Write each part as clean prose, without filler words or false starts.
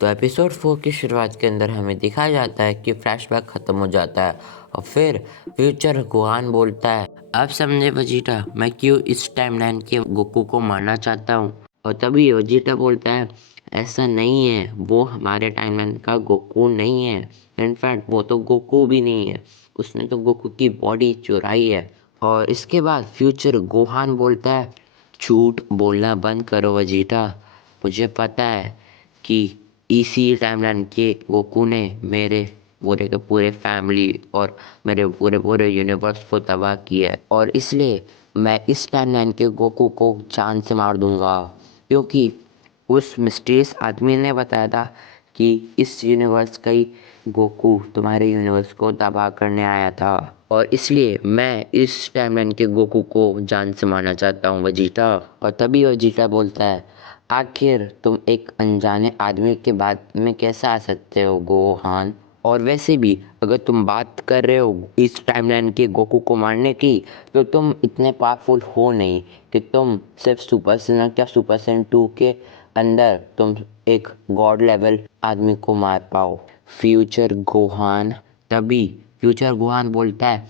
तो एपिसोड 4 की शुरुआत के अंदर हमें दिखाया जाता है कि फ्लैशबैक ख़त्म हो जाता है और फिर फ्यूचर गोहान बोलता है, अब समझे वजीटा मैं क्यों इस टाइमलाइन के गोकू को मारना चाहता हूँ। और तभी वजीटा बोलता है, ऐसा नहीं है, वो हमारे टाइमलाइन का गोकू नहीं है। इनफैक्ट वो तो गोकू भी नहीं है, उसने तो गोकू की बॉडी चुराई है। और इसके बाद फ्यूचर गोहान बोलता है, झूठ बोलना बंद करो वजीटा, मुझे पता है कि इसी टाइमलाइन के गोकू ने मेरे पूरे के पूरे फैमिली और मेरे पूरे पूरे यूनिवर्स को तबाह किया है और इसलिए मैं इस टाइमलाइन के गोकू को जान से मार दूंगा, क्योंकि उस मिस्टीरियस आदमी ने बताया था कि इस यूनिवर्स का ही गोकू तुम्हारे यूनिवर्स को तबाह करने आया था और इसलिए मैं इस टाइमलाइन के गोकू को जान से मारना चाहता हूँ वजीटा। और तभी वजीटा बोलता है, आखिर तुम एक अनजाने आदमी के बात में कैसे आ सकते हो गोहान, और वैसे भी अगर तुम बात कर रहे हो इस टाइमलाइन के गोकू को मारने की तो तुम इतने पावरफुल हो नहीं कि तुम सिर्फ सुपर सेन या सुपर सेन 2 के अंदर तुम एक गॉड लेवल आदमी को मार पाओ फ्यूचर गोहान। तभी फ्यूचर गोहान बोलता है,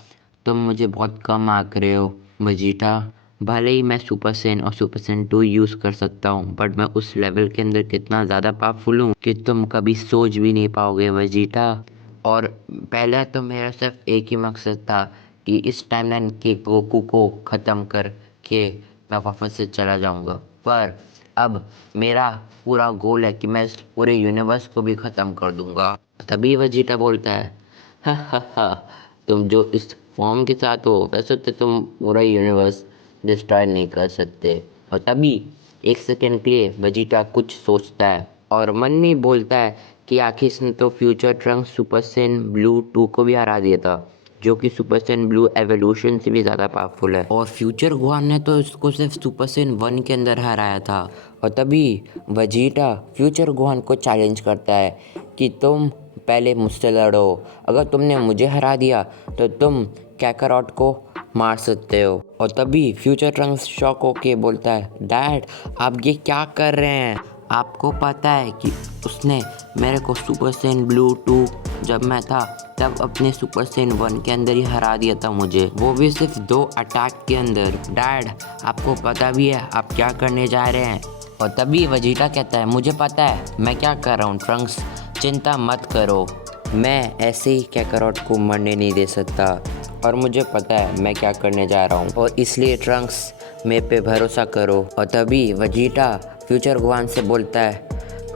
तुम मुझे बहुत कम आंक रहे हो वजीटा, भले ही मैं सुपर सेन और सुपर सेन 2 यूज़ कर सकता हूँ बट मैं उस लेवल के अंदर कितना ज़्यादा पावरफुल हूँ कि तुम कभी सोच भी नहीं पाओगे वजीटा। और पहला तो मेरा सिर्फ एक ही मकसद था कि इस टाइमलाइन के गोकू को ख़त्म करके मैं वापस से चला जाऊँगा, पर अब मेरा पूरा गोल है कि मैं इस पूरे यूनिवर्स को भी ख़त्म कर दूँगा। तभी वजीटा बोलता है, हा हा हा, तुम जो इस फॉर्म के साथ हो वैसे तो तुम पूरा यूनिवर्स डिस्ट्रॉय नहीं कर सकते। और तभी एक सेकेंड के लिए वजीटा कुछ सोचता है और मन में बोलता है कि आखिर इसने तो future trunk super Sen blue 2 को भी हरा दिया था, जो कि सुपर सेन ब्लू एवोल्यूशन से भी ज़्यादा पावरफुल है, और फ्यूचर गोहान ने तो इसको सिर्फ सुपर सेन 1 के अंदर हराया था। और तभी वजीटा फ्यूचर गोहान को चैलेंज करता है कि तुम पहले मुझसे लड़ो, अगर तुमने मुझे हरा दिया तो तुम कैकारोट को मार सकते हो। और तभी फ्यूचर ट्रंक्स शॉक होके बोलता है, डैड आप ये क्या कर रहे हैं, आपको पता है कि उसने मेरे को सुपर सेन ब्लू 2 जब मैं था तब अपने सुपर सेन 1 के अंदर ही हरा दिया था मुझे, वो भी सिर्फ 2 अटैक के अंदर। डैड आपको पता भी है आप क्या करने जा रहे हैं। और तभी वजीटा कहता है, मुझे पता है मैं क्या कर रहा हूँ ट्रंक्स, चिंता मत करो, मैं ऐसे ही कैकारोट को मरने नहीं दे सकता और मुझे पता है मैं क्या करने जा रहा हूँ, और इसलिए ट्रंक्स मेरे पे भरोसा करो। और तभी वजीटा फ्यूचर गोहान से बोलता है,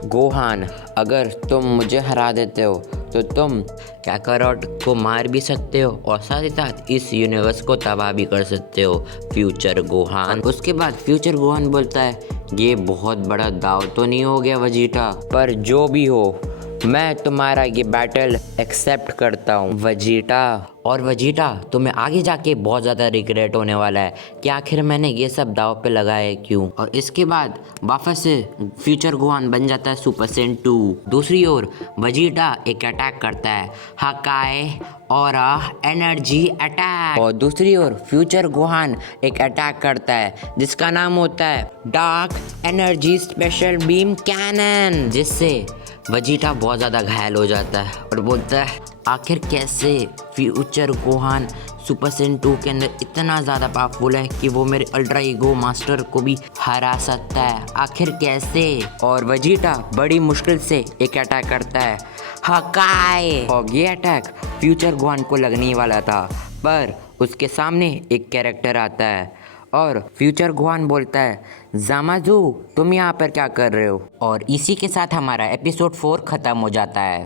गोहान अगर तुम मुझे हरा देते हो तो तुम कैकारोट को मार भी सकते हो और साथ ही साथ इस यूनिवर्स को तबाह भी कर सकते हो फ्यूचर गोहान। उसके बाद फ्यूचर गोहान बोलता है, ये बहुत बड़ा दाव तो नहीं हो गया वजीटा, पर जो भी हो मैं तुम्हारा ये बैटल एक्सेप्ट करता हूँ वजीटा। और वजीटा तुम्हें आगे जाके बहुत ज़्यादा रिग्रेट होने वाला है कि आखिर मैंने ये सब दाव पे लगाया क्यों। और इसके बाद वापस से फ्यूचर गोहान बन जाता है सुपर सेन 2। दूसरी ओर वजीटा एक अटैक करता है, हकाए और एनर्जी अटैक, और दूसरी ओर फ्यूचर गोहान एक अटैक करता है जिसका नाम होता है dark energy special beam cannon, जिससे वजीटा बहुत ज़्यादा घायल हो जाता है और बोलता है, आखिर कैसे फ्यूचर गोहान सुपर सेन 2 के अंदर इतना ज़्यादा पावरफुल है कि वो मेरे अल्ट्रा ईगो मास्टर को भी हरा सकता है, आखिर कैसे। और वजीटा बड़ी मुश्किल से एक अटैक करता है, हकाए, और ये अटैक फ्यूचर गोहान को लगने वाला था, पर उसके सामने एक कैरेक्टर आता है और फ्यूचर गोहान बोलता है, जामाजू तुम यहाँ पर क्या कर रहे हो। और इसी के साथ हमारा एपिसोड 4 ख़त्म हो जाता है।